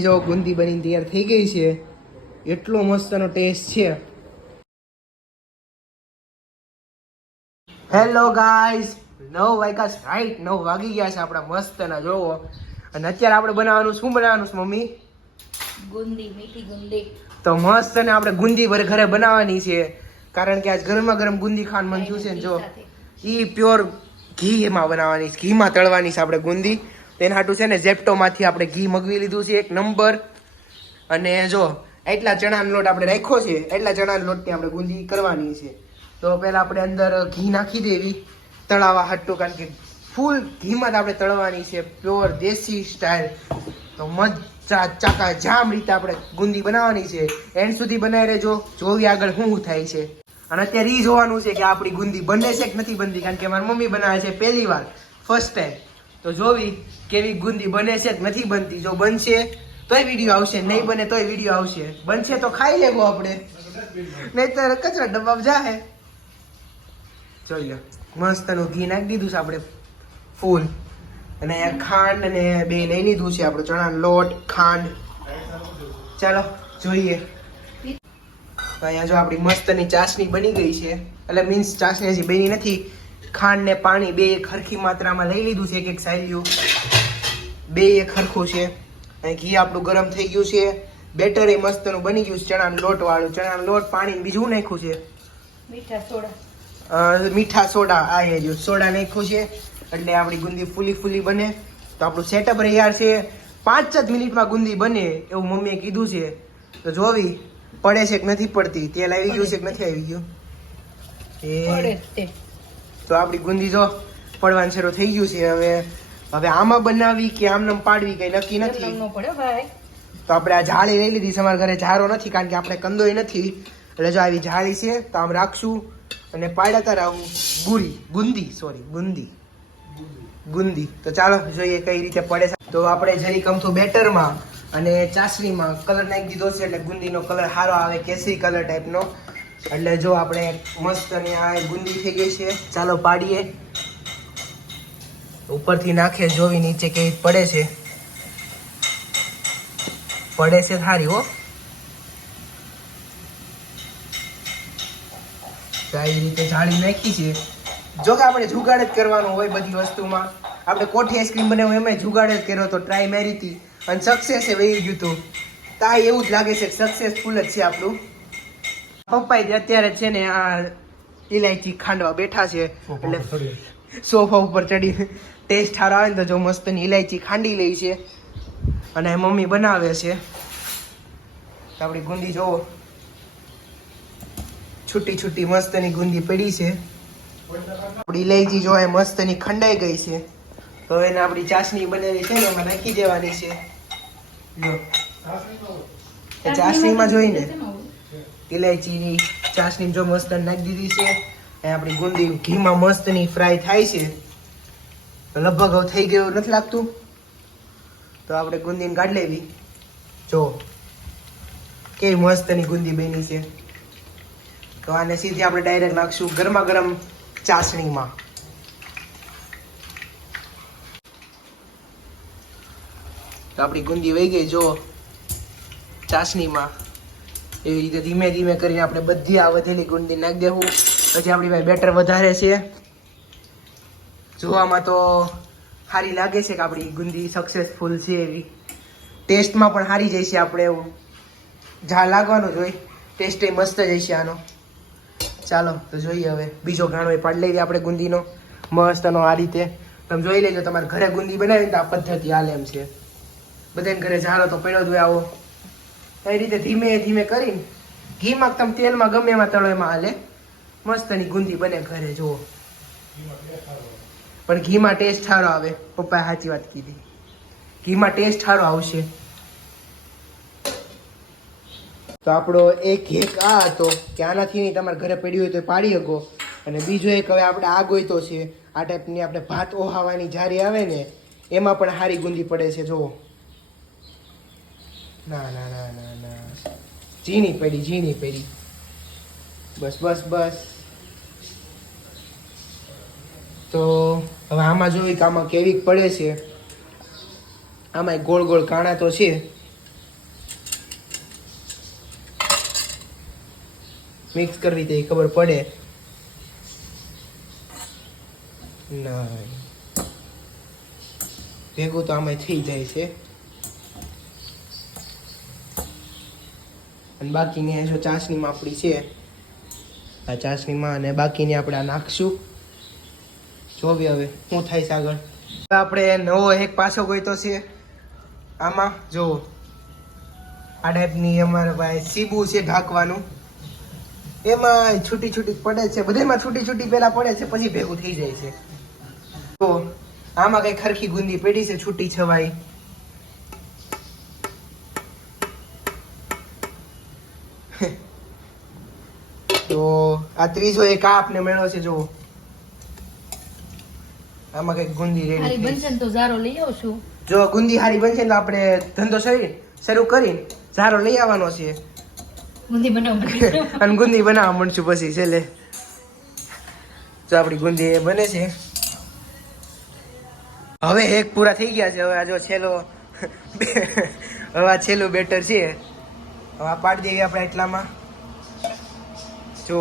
જો ગુંદી બની તૈયાર થઈ ગઈ છે. એટલો મસ્તનો ટેસ્ટ છે. હેલો ગાઈસ નવ વાગ્યા રાઈટ નવ વાગી ગયા છે આપણા મસ્તના જોવો. અને અત્યારે આપણે બનાવવાનું શું બનાવવાનું છે મમ્મી? ગુંદી મીઠી ગુંદી. તો મસ્ત ને આપણે ગુંદી ભરે ઘરે બનાવવાની છે. કારણ કે આજ ગરમા ગરમ ગુંદી ખાન મન થયું છે ને જો. ઈ પ્યોર ઘી એમાં બનાવવાની છે. ઘીમાં તળવાની છે આપણે ગુંદી. તેના હાટું છે ને ઝેપ્ટોમાંથી આપણે ઘી મગવી લીધું છે, એક નંબર. અને જો, એટલા ચણાનો લોટ આપણે રાખ્યો છે, એટલા ચણાનો લોટની આપણે ગુંદી કરવાની છે. તો પહેલાં આપણે અંદર ઘી નાખી દેવી તળાવા હાટું, કારણ કે ફૂલ ઘીમાં આપણે તળવાની છે, પ્યોર દેશી સ્ટાઇલ. તો મજા ચાકા જામ રીતે આપણે ગુંદી બનાવવાની છે. એન્ડ સુધી બનાવી રહેજો, જોવી આગળ શું થાય છે. અને અત્યારે એ જોવાનું છે કે આપણી ગુંદી બને છે કે નથી બનતી, કારણ કે મારી મમ્મી બનાવે છે પહેલી વાર ફર્સ્ટ ટાઈમ તો જોવી કેવી ગુંદી બને છે કે નથી બનતી. જો બનશે, તોય વીડિયો આવશે. નહીં બને તોય વીડિયો આવશે. બનશે તો ખાઈ લેવો આપણે. નહીં તો કચરા ડબ્બા જાહે. જોઈ લો. મસ્તનું ઘી નાખી દીધું છે આપણે ફૂલ. અને ખાંડ અને બે લઈ લીધું છે આપણે ચણાનો લોટ, ખાંડ. ચાલો, જોઈએ. અહીંયા જો આપણી મસ્તની ચાસણી બની ગઈ છે. એટલે મીન્સ ચાસણી હજી બની નથી. ખાંડ ને પાણી બે એક હરખી માત્રામાં લઈ લીધું છે એક એક સાઈલ્યું બે એક હરખું છે. અહીં ઘી આપણું ગરમ થઈ ગયું છે. બેટર એ મસ્તનું બની ગયું છે. ચણાનો લોટ વાળું. ચણાનો લોટ પાણી બીજું નાખ્યું છે. મીઠા સોડા. મીઠા સોડા. આ એ જો સોડા નાખ્યું છે. એટલે આપણી ગુંદી ફૂલી ફૂલી બને. તો આપણું સેટઅપ તૈયાર છે. પાંચ જ મિનિટમાં ગુંદી બને એવું મમ્મીએ કીધું છે. તો જોવી પડે છે કે નથી પડતી? તેલ આવી ગયું છે કે નથી આવી ગયું? એ તે આપણી ગુંદી જો પડવાનું શરૂ થઈ ગયું છે. હવે હવે આમાં બનાવી કે આમનામ પાડવી કઈ નક્કી નથી. તો આપણે આ જાળી લઈ લીધી છે. અમારા ઘરે ઝારો નથી કારણ કે આપણે કંદોય નથી. એટલે જો આવી જાળી છે તો આમ રાખશું અને પાડતા રહું. ગુરી ગુંદી સોરી ગુંદી. ગુંદી. તો ચાલો જોઈએ કઈ રીતે પડે છે. તો આપણે જરી કમથું બેટરમાં અને ચાસણીમાં કલર નાખી દીધો છે એટલે ગુંદીનો કલર સારો આવે કેસરી કલર ટાઈપનો એટલે જો આપણે મસ્ત આ ગુંદી થઈ ગઈ છે, ચાલો પાડીએ. ઉપરથી નાખે, જોવી નીચે કેવી પડે છે. પડે છે સારી, હો. આવી રીતે જાળી નાખી છે. જો કે આપણે જુગાડ જ કરવાનું હોય બધી વસ્તુમાં. આપણે કોઠી આઈસ્ક્રીમ બનાવ્યું એમાં જુગાડ જ કર્યો તો ટ્રાય મેરી હતી. અને સક્સેસ એ વહી ગયું હતું. તા એવું જ લાગે છે સક્સેસફુલ જ છે આપણું. પપ્પા અત્યારે છે ને આ ઇલાયચી ખાંડવા બેઠા છે એટલે સોફા ઉપર ચડી ટેસ્ટ સારો આવે ને તો જો મસ્તની ઇલાયચી ખાંડી લઈ છે. અને મમ્મી બનાવે છે. આપણી ગુંદી જોવો છૂટી છૂટી મસ્તની ગુંદી પડી છે. આપણી ઇલાયચી જો એ મસ્તની ખંડાઈ ગઈ છે. તો એને આપણી ચાસણી બનાવી છે ને એમાં નાખી દેવાની છે. જો. ચાસણીમાં જોઈને. ઇલાયચીની ચાસણી જો મસ્ત નાખી દીધી છે. અને આપણી ગુંદી ઘીમાં મસ્તની ફ્રાય થાય છે. લગભગ હવે થઈ ગયું નથી લાગતું. તો આપણે ગુંદીને કાઢી લેવી. જો, કેવી મસ્તની ગુંદી બની છે. તો આને સીધી આપણે ડાયરેક્ટ નાખશું ગરમા ગરમ ચાસણીમાં. તો આપણી ગુંદી વહી ગઈ, જો, ચાસણીમાં. એવી રીતે ધીમે ધીમે કરીને આપણે બધી આ વધેલી ગુંદી નાખી દેવું. પછી આપણી પાસે બેટર વધારે છે. જોવામાં તો સારી લાગે છે કે આપણી ગુંદી સક્સેસફુલ છે એવી. ટેસ્ટમાં પણ સારી જાય છે આપણે એવું. જા લાગવાનું જોઈ ટેસ્ટ એ મસ્ત જઈશે આનો. ચાલો, તો જોઈએ હવે. બીજો ઘાણો એ પાડી લઈએ આપણે ગુંદીનો. મસ્તનો આ રીતે. તમે જોઈ લેજો, તમારે ઘરે ગુંદી બનાવીને તો આ પદ્ધતિ હાલે એમ છે. બધાને ઘરે ઝારો તો પડ્યો જ આવો. એ રીતે ધીમે ધીમે કરીને ઘીમાં તમે તેલમાં ગમે એમાં તળો, એમાં હાલે. મસ્તની ગુંદી બને ઘરે, જુઓ. પણ ઘીમાં ટેસ્ટ સારો આવે. પપ્પાએ સાચી વાત કીધી. ઘીમાં ટેસ્ટ સારો આવશે. તો આપણો એક હેક આ હતો. કે આનાથી નહીં, તમારે ઘરે પડ્યું હોય તો પાડી શકો. અને બીજો એક હવે આપણે આ ગોઈતો છે. આ ટાઈપની આપણે ભાત ઓહાવાની જારી આવે ને, એમાં પણ સારી ગુંદી પડે છે, જુઓ. ના ના ના ના ના. ઝીણી પડી ઝીણી પડી. બસ બસ બસ. તો હવે આમાં જોઈ કે આમાં કેવીક પડે છે. આમાં ગોળ ગોળ કાણા તો છે. મિક્સ કરવી તે ખબર પડે. ના. ભેગું તો આમાં થઈ જાય છે. અને બાકીની જો ચાસણીમાં આપણી છે, આ ચાસણીમાં અને બાકીની આપણે આ નાખશું. જોવી હવે, શું થાય છે આગળ. આપણે નવો એક પાછો ગોઈતો છે. આમાં જો આ ટાઈપની અમારા ભાઈ સીબુ છે ઢાંકવાનું. એમાં છૂટી છૂટી પડે છે બધામાં છૂટી છૂટી પહેલા પડે છે, પછી ભેગું થઈ જાય છે. તો આમાં કઈ ખરખી ગુંદી પડી છે, છૂટી છવાઈ તો આ ત્રીજો એક આ આપને મેળો છે જુઓ. આમાં કંઈક ગુંદી રેડી બનશે તો ઝારો લઈ આવશું. જો ગુંદી હારી બનશે તો આપણે ધંધો શરૂ શરૂ કરી ઝારો લઈ આવવાનો છે. ગુંદી બનાવવા અને ગુંદી બનાવવા માંડશું પછી છેલ્લે. જો આપણી ગુંદી એ બને છે. હવે એક પૂરા થઈ ગયા છે હવે આ જો છેલ્લો હવે આ છેલ્લું બેટર છે. હવે આ પાડી દઈએ આપણે એટલામાં. જો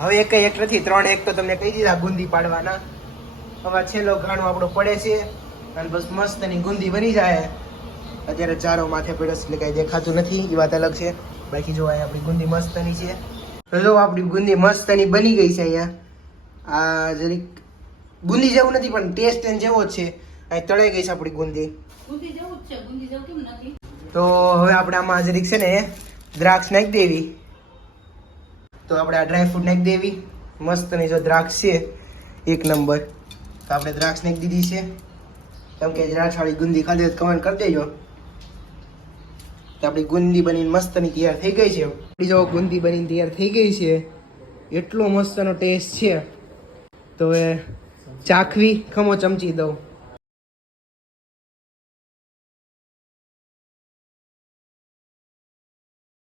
હવે એક એક નથી ત્રણ એક તો તમને કહી દીધા ગુંદી પાડવાના. હવે છેલ્લો ઘાણો આપણો પડે છે અને બસ મસ્ત એની ગુંદી બની જાય. અત્યારે ચારો માથે પડ્યો એટલે કાંઈ દેખાતું નથી એ વાત અલગ છે. બાકી જો અહીંયા આપણી ગુંદી મસ્તની છે. જો આપણી ગુંદી મસ્તની બની ગઈ છે અહીંયા. આ જરીક ગુંદી જેવું નથી પણ ટેસ્ટ એન જેવો જ છે. અહીં તળાઈ ગઈ છે આપણી ગુંદી. તો હવે આપણે આમાં જરીક છે ને દ્રાક્ષ નાખી દેવી. તો આપણે આ ડ્રાયફ્રૂટ નાખી દેવી. મસ્તની જો દ્રાક્ષ છે, એક નંબર. તો આપણે દ્રાક્ષ નાખી દીધી છે. કેમ કે દ્રાક્ષવાળી ગુંદી ખાધી કમેન્ટ કરી દેજો. તો આપણી ગુંદી બનીને મસ્તની તૈયાર થઈ ગઈ છે. આપણી જો ગુંદી બનીને તૈયાર થઈ ગઈ છે, એટલો મસ્તનો ટેસ્ટ છે. તો હવે ચાખવી, ખમો ચમચી દઉં.